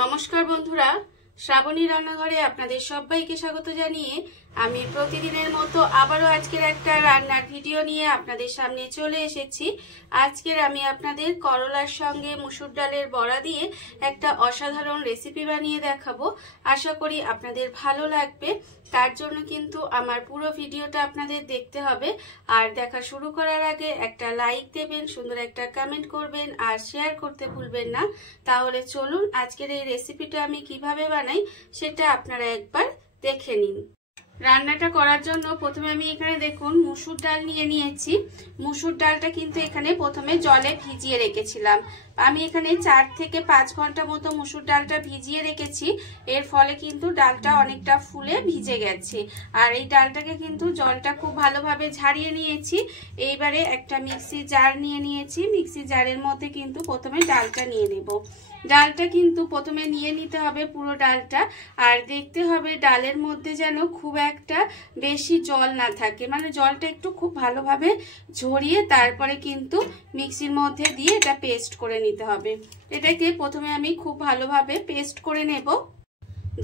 নমস্কার বন্ধুরা, শ্রাবণী রান্নাঘরে আপনাদের সবাইকে স্বাগত জানিয়ে আমি প্রতিদিনের মতো আবারও আজকের একটা রান্নার ভিডিও নিয়ে আপনাদের সামনে চলে এসেছি। আজকের আমি আপনাদের করলার সঙ্গে মুসুর ডালের বড়া দিয়ে একটা অসাধারণ রেসিপি বানিয়ে দেখাবো। আশা করি আপনাদের ভালো লাগবে। তার জন্য কিন্তু আমার পুরো ভিডিওটা আপনাদের দেখতে হবে। আর দেখা শুরু করার আগে একটা লাইক দেবেন, সুন্দর একটা কমেন্ট করবেন আর শেয়ার করতে ভুলবেন না। তাহলে চলুন আজকের এই রেসিপিটা আমি কিভাবে বানাই সেটা আপনারা একবার দেখে নিন। রান্নাটা করার জন্য প্রথমে আমি এখানে দেখুন মুসুর ডাল নিয়ে নিয়েছি। মুসুর ডালটা কিন্তু এখানে প্রথমে জলে ভিজিয়ে রেখেছিলাম। আমি এখানে 4 থেকে 5 ঘন্টা মতো মুসুর ডালটা ভিজিয়ে রেখেছি। এর ফলে কিন্তু ডালটা অনেকটা ফুলে ভিজে গেছে। আর এই ডালটাকে কিন্তু জলটা খুব ভালোভাবে ঝাড়িয়ে নিয়েছি। এইবারে একটা মিক্সি জার নিয়ে নিয়েছি। মিক্সি জারের মধ্যে কিন্তু প্রথমে ডালটা নিয়ে নেব। ডালটা কিন্তু প্রথমে নিয়ে নিতে হবে পুরো ডালটা। আর দেখতে হবে ডালের মধ্যে যেন খুব একটা বেশি জল না থাকে, মানে জলটা একটু খুব ভালোভাবে ঝরিয়ে তারপরে কিন্তু মিক্সির মধ্যে দিয়ে এটা পেস্ট করে নিতে হবে। এটাকে প্রথমে আমি খুব ভালোভাবে পেস্ট করে নেব।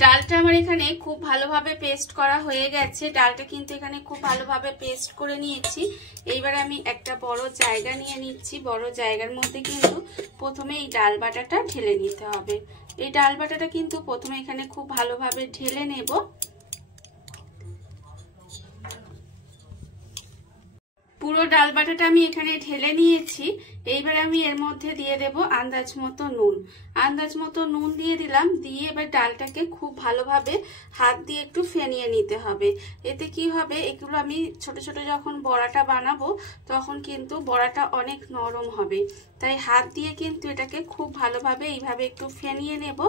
ডালটা আমার এখানে খুব ভালোভাবে পেস্ট করা হয়ে গেছে। ডালটা কিন্তু এখানে খুব ভালোভাবে পেস্ট করে নিয়েছি। এইবার আমি একটা বড় জায়গা নিয়ে নিচ্ছি। বড় জায়গার মধ্যে কিন্তু প্রথমে এই ডাল বাটাটা ঢেলে নিতে হবে। এই ডাল বাটাটা কিন্তু প্রথমে এখানে খুব ভালোভাবে ঢেলে নেব। পুরো ডাল বাটাটা আমি এখানে ঢেলে নিয়েছি। এইবার আমি এর মধ্যে দিয়ে দেব আন্দাজ মতো নুন। আন্দাজ মতো নুন দিয়ে দিলাম। দিয়ে এবার ডালটাকে খুব ভালোভাবে হাত দিয়ে একটু ফেনিয়ে নিতে হবে। এতে কি হবে, এগুলো আমি ছোট ছোট যখন বড়াটা বানাবো তখন কিন্তু বড়াটা অনেক নরম হবে। তাই হাত দিয়ে কিন্তু এটাকে খুব ভালোভাবে এইভাবে একটু ফেনিয়ে নেব।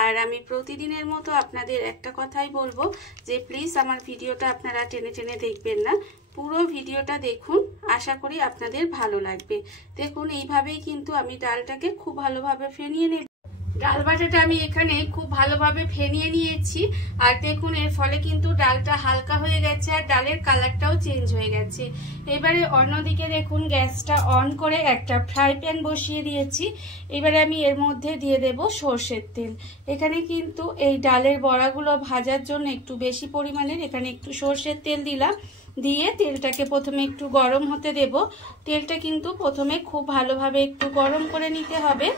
আর আমি প্রতিদিনের মতো আপনাদের একটা কথাই বলবো যে প্লিজ আমার ভিডিওটা আপনারা টেনে টেনে দেখবেন না, পুরো ভিডিওটা দেখুন। আশা করি আপনাদের ভালো লাগবে। দেখুন এইভাবেই কিন্তু আমি ডালটাকে খুব ভালোভাবে ফেনিয়ে নেব। ডাল বাটাটা আমি এখানে খুব ভালোভাবে ফেনিয়ে নিয়েছি। আর দেখুন এর ফলে কিন্তু ডালটা হালকা হয়ে গেছে আর ডালের কালারটাও চেঞ্জ হয়ে গেছে। এবারে অন্যদিকে দেখুন গ্যাসটা অন করে একটা ফ্রাই প্যান বসিয়ে দিয়েছি। এবারে আমি এর মধ্যে দিয়ে দেব সর্ষের তেল। এখানে কিন্তু এই ডালের বড়াগুলো ভাজার জন্য একটু বেশি পরিমাণের এখানে একটু সর্ষের তেল দিলাম। দিয়ে তেলটাকে প্রথমে একটু গরম হতে দেব। তেলটা কিন্তু প্রথমে খুব ভালোভাবে একটু গরম করে নিতে হবে।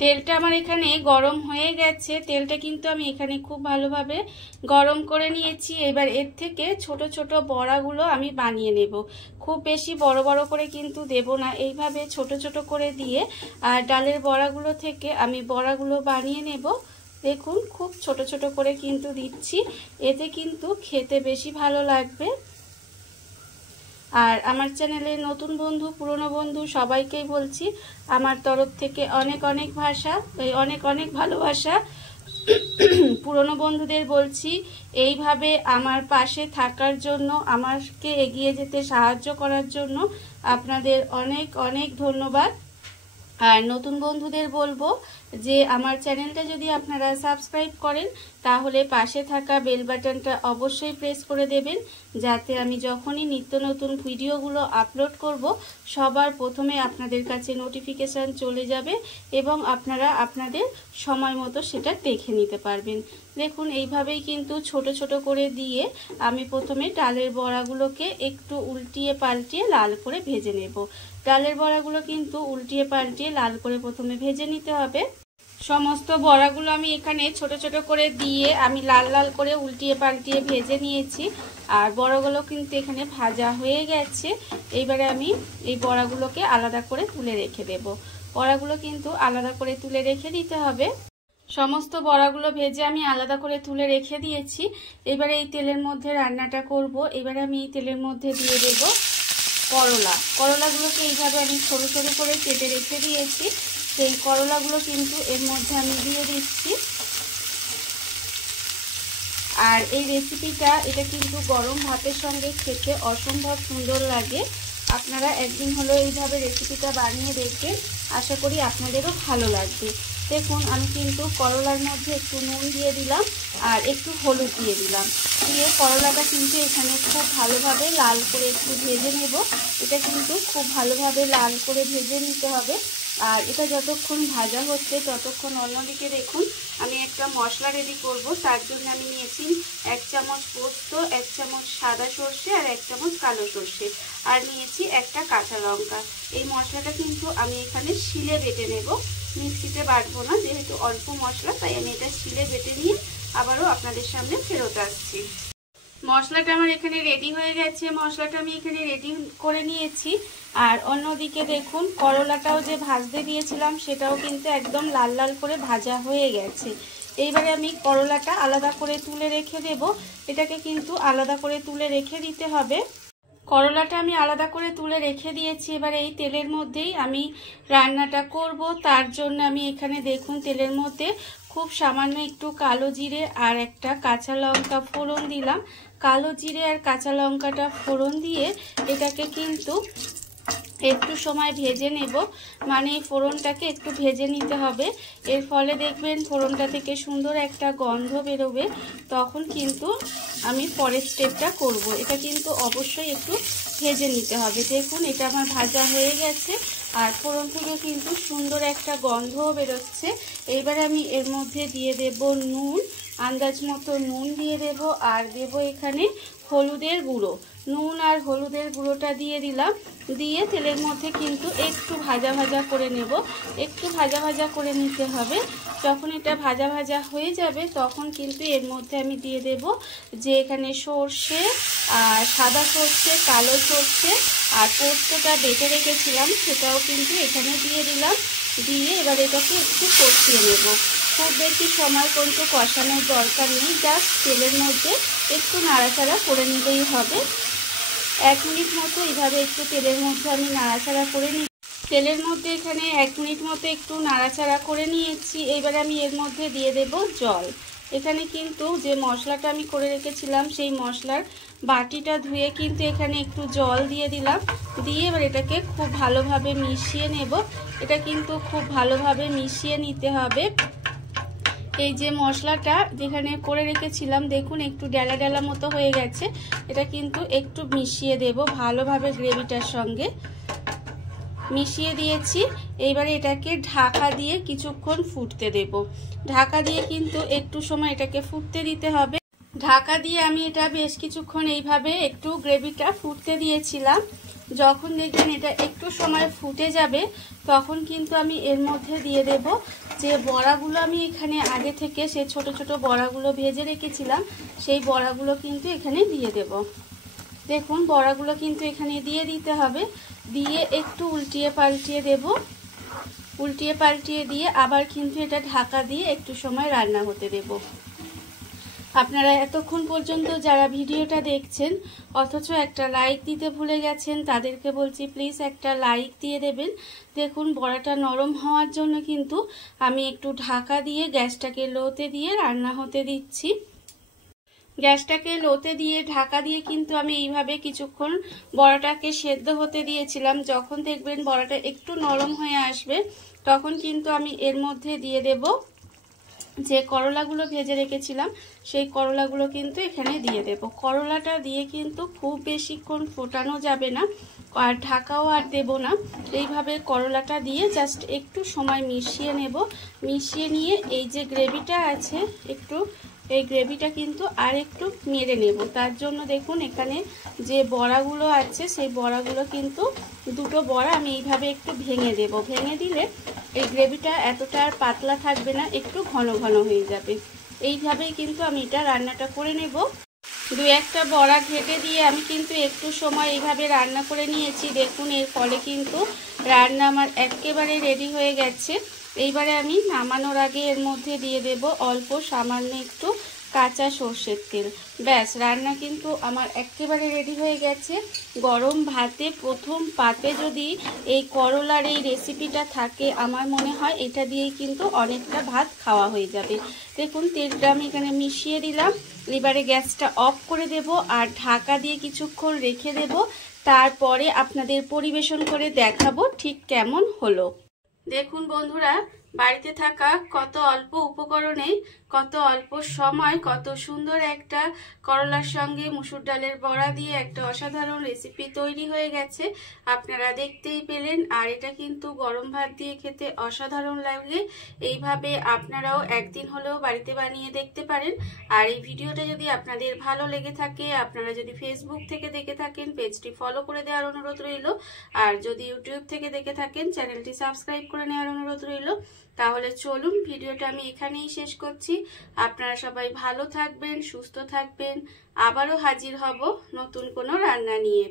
তেলটা আমার এখানে গরম হয়ে গেছে। তেলটা কিন্তু আমি এখানে খুব ভালোভাবে গরম করে নিয়েছি। এবার এর থেকে ছোট ছোট বড়াগুলো আমি বানিয়ে নেব। খুব বেশি বড় বড় করে কিন্তু দেব না, এইভাবে ছোট ছোট করে দিয়ে আর ডালের বড়াগুলো থেকে আমি বড়াগুলো বানিয়ে নেব। দেখুন খুব ছোট ছোট করে কিন্তু দিচ্ছি, এতে কিন্তু খেতে বেশি ভালো লাগবে। আর আমার চ্যানেলে নতুন বন্ধু পুরনো বন্ধু সবাইকেই বলছি আমার তরফ থেকে অনেক অনেক ভালোবাসা। পুরনো বন্ধুদের বলছি এইভাবে আমার পাশে থাকার জন্য, আমাকে এগিয়ে যেতে সাহায্য করার জন্য আপনাদের অনেক অনেক ধন্যবাদ। আর নতুন বন্ধুদের বলবো যে আমার চ্যানেলটা যদি আপনারা সাবস্ক্রাইব করেন তাহলে পাশে থাকা বেল বাটনটা অবশ্যই প্রেস করে দেবেন, যাতে আমি যখনই নিত্য নতুন ভিডিওগুলো আপলোড করব সবার প্রথমে আপনাদের কাছে নোটিফিকেশান চলে যাবে এবং আপনারা আপনাদের সময় মতো সেটা দেখে নিতে পারবেন। দেখুন এইভাবেই কিন্তু ছোট ছোট করে দিয়ে আমি প্রথমে ডালের বড়াগুলোকে একটু উল্টিয়ে পাল্টিয়ে লাল করে ভেজে নেব। ডালের বড়াগুলো কিন্তু উল্টিয়ে পাল্টিয়ে লাল করে প্রথমে ভেজে নিতে হবে। সমস্ত বড়াগুলো আমি এখানে ছোট ছোট করে দিয়ে আমি লাল লাল করে উল্টিয়ে পাল্টিয়ে ভেজে নিয়েছি। আর বড়াগুলো কিন্তু এখানে ভাজা হয়ে গেছে। এইবারে আমি এই বড়াগুলোকে আলাদা করে তুলে রেখে দেব। বড়াগুলো কিন্তু আলাদা করে তুলে রেখে দিতে হবে। সমস্ত বড়াগুলো ভেজে আমি আলাদা করে তুলে রেখে দিয়েছি। এবারে এই তেলের মধ্যে রান্নাটা করব। এবারে আমি এই তেলের মধ্যে দিয়ে দেব করলাগুলোকে এইভাবে আমি ছোট ছোট করে কেটে রেখে দিয়েছি। সেই করলাগুলো কিন্তু এর মধ্যে আমি দিয়ে দিচ্ছি। আর এই রেসিপিটা এটা কিন্তু গরম ভাতের সঙ্গে খেতে অসম্ভব সুন্দর লাগে। আপনারা একদিন হলো এইভাবে রেসিপিটা বানিয়ে দেখবেন, আশা করি আপনাদেরও ভালো লাগবে। দেখুন আমি কিন্তু করলার মধ্যে একটু নুন দিয়ে দিলাম আর একটু হলুদ দিয়ে দিলাম। দিয়ে করলাটা কিন্তু এখানে খুব ভালোভাবে লাল করে একটু ভেজে নেব। এটা কিন্তু খুব ভালোভাবে লাল করে ভেজে নিতে হবে। আর এটা যতক্ষণ ভাজা হচ্ছে ততক্ষণ অন্যদিকে দেখুন আমি একটা মশলা রেডি করব। তার জন্য আমি নিয়েছি 1 চামচ পোস্ত, 1 চামচ সাদা সর্ষে আর 1 চামচ কালো সর্ষে, আর নিয়েছি একটা কাঁচা লঙ্কা। এই মশলাটা কিন্তু আমি এখানে শিলে বেটে নেব, মিক্সিতে বাটবো না, যেহেতু অল্প মশলা তাই আমি এটা শিলে বেটে নিয়ে আবারও আপনাদের সামনে ফেরত আসছি। মশলাটা আমার এখানে রেডি হয়ে গেছে, মশলাটা আমি এখানে রেডি করে নিয়েছি। আর অন্যদিকে দেখুন করলাটাও যে ভাজতে দিয়েছিলাম সেটাও কিন্তু একদম লাল লাল করে ভাজা হয়ে গেছে। এইবারে আমি করলাটা আলাদা করে তুলে রেখে দেব। এটাকে কিন্তু আলাদা করে তুলে রেখে দিতে হবে। করলাটা আমি আলাদা করে তুলে রেখে দিয়েছি। এবারে এই তেলের মধ্যেই আমি রান্নাটা করব। তার জন্য আমি এখানে দেখুন তেলের মধ্যে খুব সামান্য একটু কালো জিরে আর একটা কাঁচা লঙ্কা ফোড়ন দিলাম। কালো জিরে আর কাঁচা লঙ্কাটা ফোড়ন দিয়ে এটাকে কিন্তু একটু সময় ভেজে নেব, মানে এই ফোড়নটাকে একটু ভেজে নিতে হবে। এর ফলে দেখবেন ফোড়নটা থেকে সুন্দর একটা গন্ধ বেরোবে, তখন কিন্তু আমি পরের স্টেপটা করব। এটা কিন্তু অবশ্যই একটু ভেজে নিতে হবে। দেখুন এটা আমার ভাজা হয়ে গেছে আর ফোড়ন থেকে কিন্তু সুন্দর একটা গন্ধও বেরোচ্ছে। এইবারে আমি এর মধ্যে দিয়ে দেব নুন, আন্দাজ মতো নুন দিয়ে দেব, আর দেব এখানে হলুদের গুঁড়ো। নুন আর হলুদের গুঁড়োটা দিয়ে দিলাম, দিয়ে তেলের মধ্যে কিন্তু একটু ভাজা ভাজা করে নেব। একটু ভাজা ভাজা করে নিতে হবে। যখন এটা ভাজা ভাজা হয়ে যাবে তখন কিন্তু এর মধ্যে আমি দিয়ে দেব যে এখানে সর্ষে আর সাদা সর্ষে, কালো সর্ষে আর পোস্তটা বেটে রেখেছিলাম সেটাও কিন্তু এখানে দিয়ে দিলাম। দিয়ে এবার এটাকে একটু কষিয়ে নেব। খুব বেশি সময় কিন্তু কষানোর দরকার নেই, জাস্ট তেলের মধ্যে একটু নাড়াচাড়া করে নিলেই হবে। 1 মিনিট মতো এইভাবে একটু তেলের মধ্যে আমি নাড়াচাড়া করে নিই। তেলের মধ্যে এখানে 1 মিনিট মতো একটু নাড়াচাড়া করে নিয়েছি। এবারে আমি এর মধ্যে দিয়ে দেব জল। এখানে কিন্তু যে মশলাটা আমি করে রেখেছিলাম সেই মশলার বাটিটা ধুয়ে কিন্তু এখানে একটু জল দিয়ে দিলাম। দিয়ে এবার এটাকে খুব ভালোভাবে মিশিয়ে নেব। এটা কিন্তু খুব ভালোভাবে মিশিয়ে নিতে হবে। এই যে মশলাটা যেখানে করে রেখেছিলাম দেখুন একটু ডেলা ডেলা মতো হয়ে গেছে, এটা কিন্তু একটু মিশিয়ে দেব ভালোভাবে, গ্রেভিটার সঙ্গে মিশিয়ে দিয়েছি। এইবারে এটাকে ঢাকা দিয়ে কিছুক্ষণ ফুটতে দেব। ঢাকা দিয়ে কিন্তু একটু সময় এটাকে ফুটতে দিতে হবে। ঢাকা দিয়ে আমি এটা বেশ কিছুক্ষণ এইভাবে একটু গ্রেভিটা ফুটতে দিয়েছিলাম। যখন দেখবেন এটা একটু সময় ফুটে যাবে তখন কিন্তু আমি এর মধ্যে দিয়ে দেব যে বড়াগুলো আমি এখানে আগে থেকে সেই ছোট ছোট বড়াগুলো ভেজে রেখেছিলাম, সেই বড়াগুলো কিন্তু এখানে দিয়ে দেব। দেখুন বড়াগুলো কিন্তু এখানে দিয়ে দিতে হবে। দিয়ে একটু উল্টিয়ে পাল্টিয়ে দেব। উল্টিয়ে পাল্টিয়ে দিয়ে আবার কিন্তু এটা ঢাকা দিয়ে একটু সময় রান্না হতে দেব। আপনারা এতক্ষণ পর্যন্ত যারা ভিডিওটা দেখছেন অথচ একটা লাইক দিতে ভুলে গেছেন তাদেরকে বলছি প্লিজ একটা লাইক দিয়ে দেবেন। দেখুন বড়াটা নরম হওয়ার জন্য কিন্তু আমি একটু ঢাকা দিয়ে গ্যাসটাকে লোতে দিয়ে রান্না হতে দিচ্ছি। গ্যাসটাকে লোতে দিয়ে ঢাকা দিয়ে কিন্তু আমি এইভাবে কিছুক্ষণ বড়াটাকে সেদ্ধ হতে দিয়েছিলাম। যখন দেখবেন বড়াটা একটু নরম হয়ে আসবে তখন কিন্তু আমি এর মধ্যে দিয়ে দেব যে করলাগুলো ভেজে রেখেছিলাম, সেই করলাগুলো কিন্তু এখানে দিয়ে দেব। করলাটা দিয়ে কিন্তু খুব বেশিক্ষণ ফোটানো যাবে না আর ঢাকাও আর দেব না। এইভাবে করলাটা দিয়ে জাস্ট একটু সময় মিশিয়ে নেব। মিশিয়ে নিয়ে এই যে গ্রেভিটা আছে একটু, এই গ্রেভিটা কিন্তু আর একটু নেড়ে নেব। তার জন্য দেখুন এখানে যে বড়াগুলো আছে সেই বড়াগুলো কিন্তু দুটো বড়া আমি এইভাবে একটু ভেঙে দেব। ভেঙে দিলে এই গ্রেভিটা এতটা আর পাতলা থাকবে না, একটু ঘন ঘন হয়ে যাবে। এইভাবেই কিন্তু আমি এটা রান্নাটা করে নেব। 2-1টা বড়া ঘেটে দিয়ে আমি কিন্তু একটু সময় এইভাবে রান্না করে নিয়েছি। দেখুন এর ফলে কিন্তু রান্না আমার একেবারে রেডি হয়ে গেছে। এইবারে আমি নামানোর আগে এর মধ্যে দিয়ে দেব অল্প সামান্য একটু কাঁচা সর্ষের তেল। ব্যাস রান্না কিন্তু আমার একেবারে রেডি হয়ে গেছে। গরম ভাতে প্রথম পাতে যদি এই করলার এই রেসিপিটা থাকে আমার মনে হয় এটা দিয়েই কিন্তু অনেকটা ভাত খাওয়া হয়ে যাবে। দেখুন তেলটা আমি এখানে মিশিয়ে দিলাম। এবারে গ্যাসটা অফ করে দেব আর ঢাকা দিয়ে কিছুক্ষণ রেখে দেব। তারপরে আপনাদের পরিবেশন করে দেখাবো ঠিক কেমন হলো। দেখুন বন্ধুরা বাড়িতে থাকা কত অল্প উপকরণে কত অল্প সময় কত সুন্দর একটা করলার সঙ্গে মুসুর ডালের বড়া দিয়ে একটা অসাধারণ রেসিপি তৈরি হয়ে গেছে। আপনারা দেখতেই পেলেন। আর এটা কিন্তু গরম ভাত দিয়ে খেতে অসাধারণ লাগে। এইভাবে আপনারাও একদিন হলেও বাড়িতে বানিয়ে দেখতে পারেন। আর এই ভিডিওটা যদি আপনাদের ভালো লেগে থাকে, আপনারা যদি ফেসবুক থেকে দেখে থাকেন পেজটি ফলো করে দেওয়ার অনুরোধ রইল। আর যদি ইউটিউব থেকে দেখে থাকেন চ্যানেলটি সাবস্ক্রাইব করে নেওয়ার অনুরোধ রইল। তাহলে চলুন ভিডিওটা আমি এখানেই শেষ করছি। আপনারা সবাই ভালো থাকবেন, সুস্থ থাকবেন। আবারও হাজির হব নতুন কোনো রান্না নিয়ে।